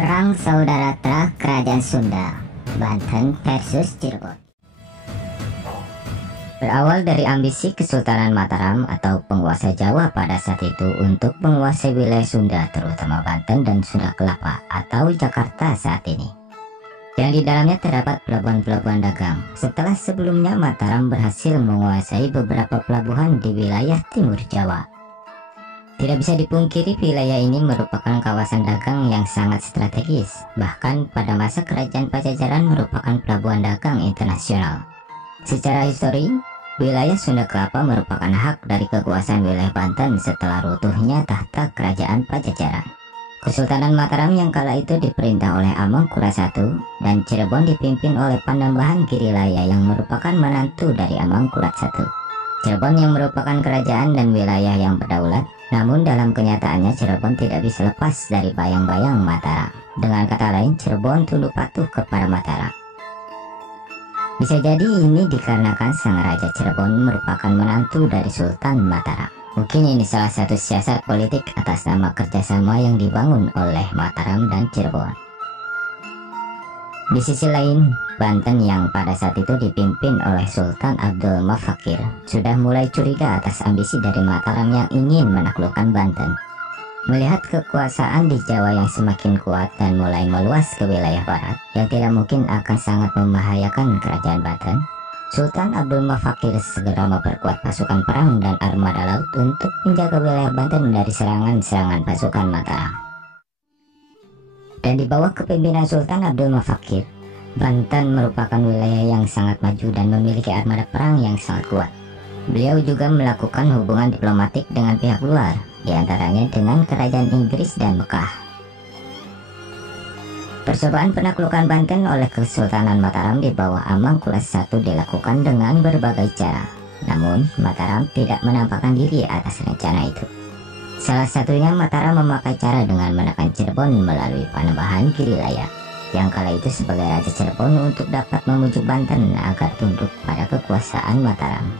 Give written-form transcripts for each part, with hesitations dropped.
Perang Saudara Tra Kerajaan Sunda, Banten versus Cirebon. Berawal dari ambisi Kesultanan Mataram atau penguasa Jawa pada saat itu untuk menguasai wilayah Sunda, terutama Banten dan Sunda Kelapa atau Jakarta saat ini, yang di dalamnya terdapat pelabuhan-pelabuhan dagang. Setelah sebelumnya Mataram berhasil menguasai beberapa pelabuhan di wilayah timur Jawa. Tidak bisa dipungkiri wilayah ini merupakan kawasan dagang yang sangat strategis. Bahkan pada masa kerajaan Pajajaran merupakan pelabuhan dagang internasional. Secara histori, wilayah Sunda Kelapa merupakan hak dari kekuasaan wilayah Banten setelah runtuhnya tahta kerajaan Pajajaran. Kesultanan Mataram yang kala itu diperintah oleh Amangkurat I dan Cirebon dipimpin oleh Panembahan Girilaya yang merupakan menantu dari Amangkurat I. Cirebon yang merupakan kerajaan dan wilayah yang berdaulat, namun dalam kenyataannya Cirebon tidak bisa lepas dari bayang-bayang Mataram. Dengan kata lain, Cirebon tunduk patuh kepada Mataram. Bisa jadi ini dikarenakan sang Raja Cirebon merupakan menantu dari Sultan Mataram. Mungkin ini salah satu siasat politik atas nama kerjasama yang dibangun oleh Mataram dan Cirebon. Di sisi lain, Banten yang pada saat itu dipimpin oleh Sultan Abdul Mafakir sudah mulai curiga atas ambisi dari Mataram yang ingin menaklukkan Banten. Melihat kekuasaan di Jawa yang semakin kuat dan mulai meluas ke wilayah barat yang tidak mungkin akan sangat membahayakan kerajaan Banten, Sultan Abdul Mafakir segera memperkuat pasukan perang dan armada laut untuk menjaga wilayah Banten dari serangan-serangan pasukan Mataram. Dan di bawah kepemimpinan Sultan Abdul Mafakir, Banten merupakan wilayah yang sangat maju dan memiliki armada perang yang sangat kuat. Beliau juga melakukan hubungan diplomatik dengan pihak luar, diantaranya dengan kerajaan Inggris dan Mekah. Percobaan penaklukan Banten oleh Kesultanan Mataram di bawah Amangkurat I dilakukan dengan berbagai cara. Namun, Mataram tidak menampakkan diri atas rencana itu. Salah satunya Mataram memakai cara dengan menekan Cirebon melalui Panembahan Girilaya, yang kala itu sebagai Raja Cirebon untuk dapat memujuk Banten agar tunduk pada kekuasaan Mataram.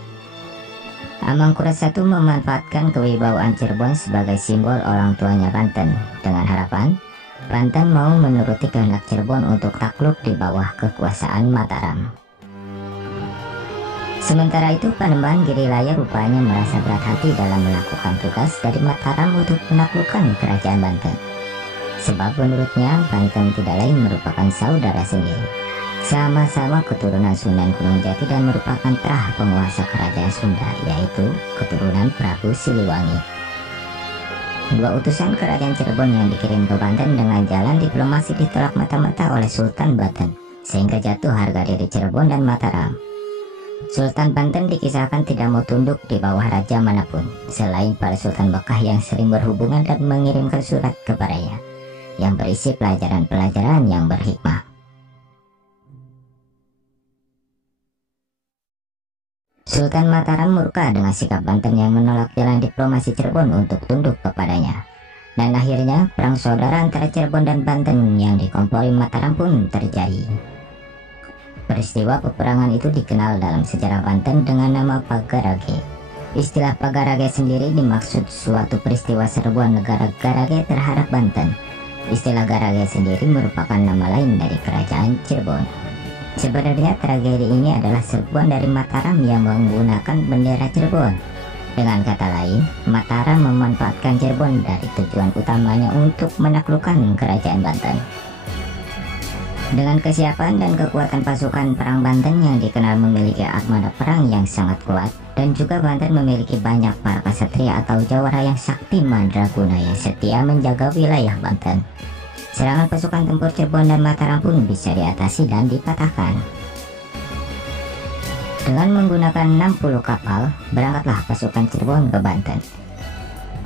Amangkurat I memanfaatkan kewibawaan Cirebon sebagai simbol orang tuanya Banten, dengan harapan Banten mau menuruti kehendak Cirebon untuk takluk di bawah kekuasaan Mataram. Sementara itu, Panembahan Girilaya rupanya merasa berat hati dalam melakukan tugas dari Mataram untuk menaklukkan kerajaan Banten. Sebab menurutnya Banten tidak lain merupakan saudara sendiri, sama-sama keturunan Sunan Gunung Jati dan merupakan terah penguasa kerajaan Sunda, yaitu keturunan Prabu Siliwangi. Dua utusan kerajaan Cirebon yang dikirim ke Banten dengan jalan diplomasi ditolak mata-mata oleh Sultan Banten, sehingga jatuh harga diri Cirebon dan Mataram. Sultan Banten dikisahkan tidak mau tunduk di bawah raja manapun, selain pada Sultan Mekah yang sering berhubungan dan mengirimkan surat kepadanya, yang berisi pelajaran-pelajaran yang berhikmah. Sultan Mataram murka dengan sikap Banten yang menolak jalan diplomasi Cirebon untuk tunduk kepadanya. Dan akhirnya perang saudara antara Cirebon dan Banten yang dikompori Mataram pun terjadi. Peristiwa peperangan itu dikenal dalam sejarah Banten dengan nama Pagarage. Istilah Pagarage sendiri dimaksud suatu peristiwa serbuan negara Garage terhadap Banten. Istilah Garage sendiri merupakan nama lain dari kerajaan Cirebon. Sebenarnya tragedi ini adalah serbuan dari Mataram yang menggunakan bendera Cirebon. Dengan kata lain, Mataram memanfaatkan Cirebon dari tujuan utamanya untuk menaklukkan kerajaan Banten. Dengan kesiapan dan kekuatan pasukan perang Banten yang dikenal memiliki armada perang yang sangat kuat, dan juga Banten memiliki banyak para ksatria atau jawara yang sakti mandraguna yang setia menjaga wilayah Banten, serangan pasukan tempur Cirebon dan Mataram pun bisa diatasi dan dipatahkan. Dengan menggunakan 60 kapal, berangkatlah pasukan Cirebon ke Banten.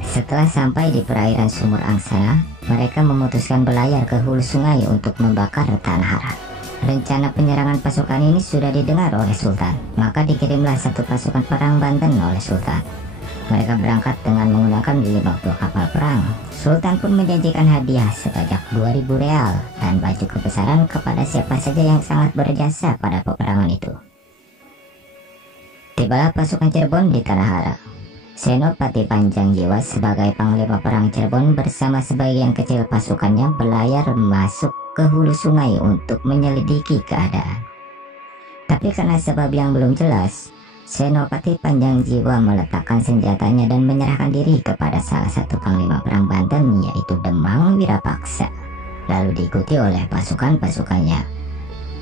Setelah sampai di perairan Sumur Angsana, mereka memutuskan berlayar ke hulu sungai untuk membakar tanah Harap. Rencana penyerangan pasukan ini sudah didengar oleh Sultan, maka dikirimlah satu pasukan perang Banten oleh Sultan. Mereka berangkat dengan menggunakan 50 kapal perang. Sultan pun menjanjikan hadiah sebanyak 2.000 real dan baju kebesaran kepada siapa saja yang sangat berjasa pada peperangan itu. Tibalah pasukan Cirebon di tanah Harap. Senopati Panjang Jiwa sebagai panglima perang Cirebon bersama sebagian kecil pasukannya berlayar masuk ke hulu sungai untuk menyelidiki keadaan. Tapi karena sebab yang belum jelas, Senopati Panjang Jiwa meletakkan senjatanya dan menyerahkan diri kepada salah satu panglima perang Banten, yaitu Demang Wirapaksa, lalu diikuti oleh pasukan-pasukannya.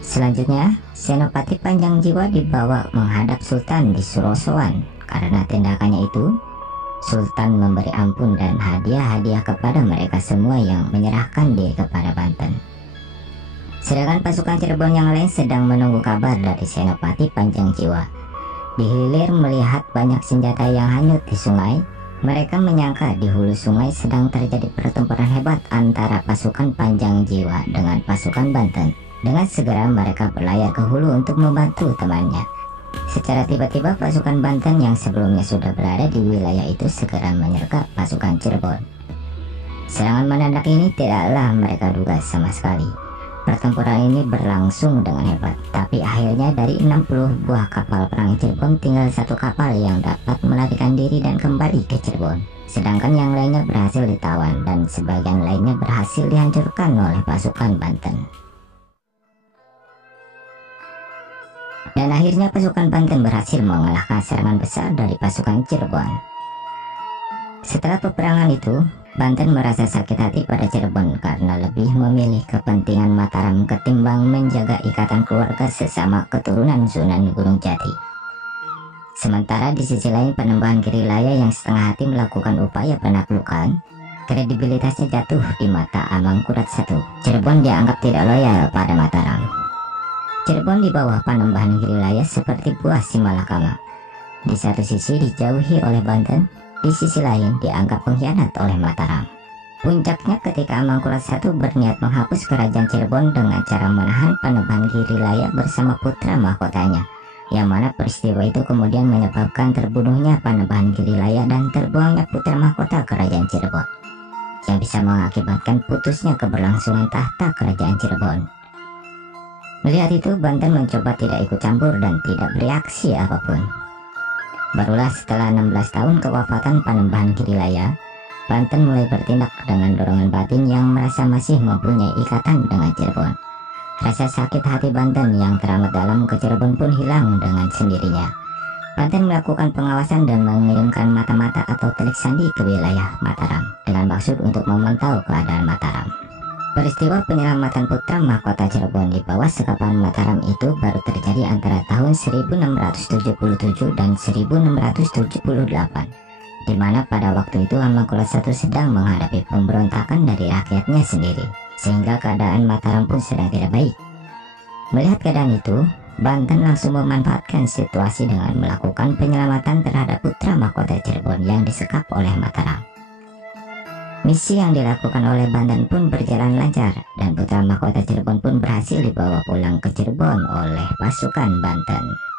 Selanjutnya, Senopati Panjang Jiwa dibawa menghadap Sultan di Surosoan. Karena tindakannya itu, Sultan memberi ampun dan hadiah-hadiah kepada mereka semua yang menyerahkan diri kepada Banten. Sedangkan pasukan Cirebon yang lain sedang menunggu kabar dari Senopati Panjang Jiwa. Dihilir melihat banyak senjata yang hanyut di sungai, mereka menyangka di hulu sungai sedang terjadi pertempuran hebat antara pasukan Panjang Jiwa dengan pasukan Banten. Dengan segera mereka berlayar ke hulu untuk membantu temannya. Secara tiba-tiba pasukan Banten yang sebelumnya sudah berada di wilayah itu segera menyergap pasukan Cirebon. Serangan mendadak ini tidaklah mereka duga sama sekali. Pertempuran ini berlangsung dengan hebat, tapi akhirnya dari 60 buah kapal perang Cirebon tinggal satu kapal yang dapat melarikan diri dan kembali ke Cirebon. Sedangkan yang lainnya berhasil ditawan dan sebagian lainnya berhasil dihancurkan oleh pasukan Banten. Dan akhirnya pasukan Banten berhasil mengalahkan serangan besar dari pasukan Cirebon. Setelah peperangan itu, Banten merasa sakit hati pada Cirebon karena lebih memilih kepentingan Mataram ketimbang menjaga ikatan keluarga sesama keturunan Sunan Gunung Jati. Sementara di sisi lain Panembahan Girilaya yang setengah hati melakukan upaya penaklukan, kredibilitasnya jatuh di mata Amangkurat I. Cirebon dianggap tidak loyal pada Mataram. Cirebon di bawah Panembahan Girilaya seperti buah simalakama. Di satu sisi dijauhi oleh Banten, di sisi lain dianggap pengkhianat oleh Mataram. Puncaknya ketika Amangkurat I berniat menghapus kerajaan Cirebon dengan cara menahan Panembahan Girilaya bersama putra mahkotanya, yang mana peristiwa itu kemudian menyebabkan terbunuhnya Panembahan Girilaya dan terbuangnya putra mahkota kerajaan Cirebon, yang bisa mengakibatkan putusnya keberlangsungan tahta kerajaan Cirebon. Melihat itu, Banten mencoba tidak ikut campur dan tidak bereaksi apapun. Barulah setelah 16 tahun kewafatan Panembahan Girilaya, Banten mulai bertindak dengan dorongan batin yang merasa masih mempunyai ikatan dengan Cirebon. Rasa sakit hati Banten yang teramat dalam ke Cirebon pun hilang dengan sendirinya. Banten melakukan pengawasan dan mengirimkan mata-mata atau telik sandi ke wilayah Mataram dengan maksud untuk memantau keadaan Mataram. Peristiwa penyelamatan putra mahkota Cirebon di bawah sekapan Mataram itu baru terjadi antara tahun 1677 dan 1678, di mana pada waktu itu Amangkurat I sedang menghadapi pemberontakan dari rakyatnya sendiri, sehingga keadaan Mataram pun sedang tidak baik. Melihat keadaan itu, Banten langsung memanfaatkan situasi dengan melakukan penyelamatan terhadap putra mahkota Cirebon yang disekap oleh Mataram. Misi yang dilakukan oleh Banten pun berjalan lancar dan putra mahkota Cirebon pun berhasil dibawa pulang ke Cirebon oleh pasukan Banten.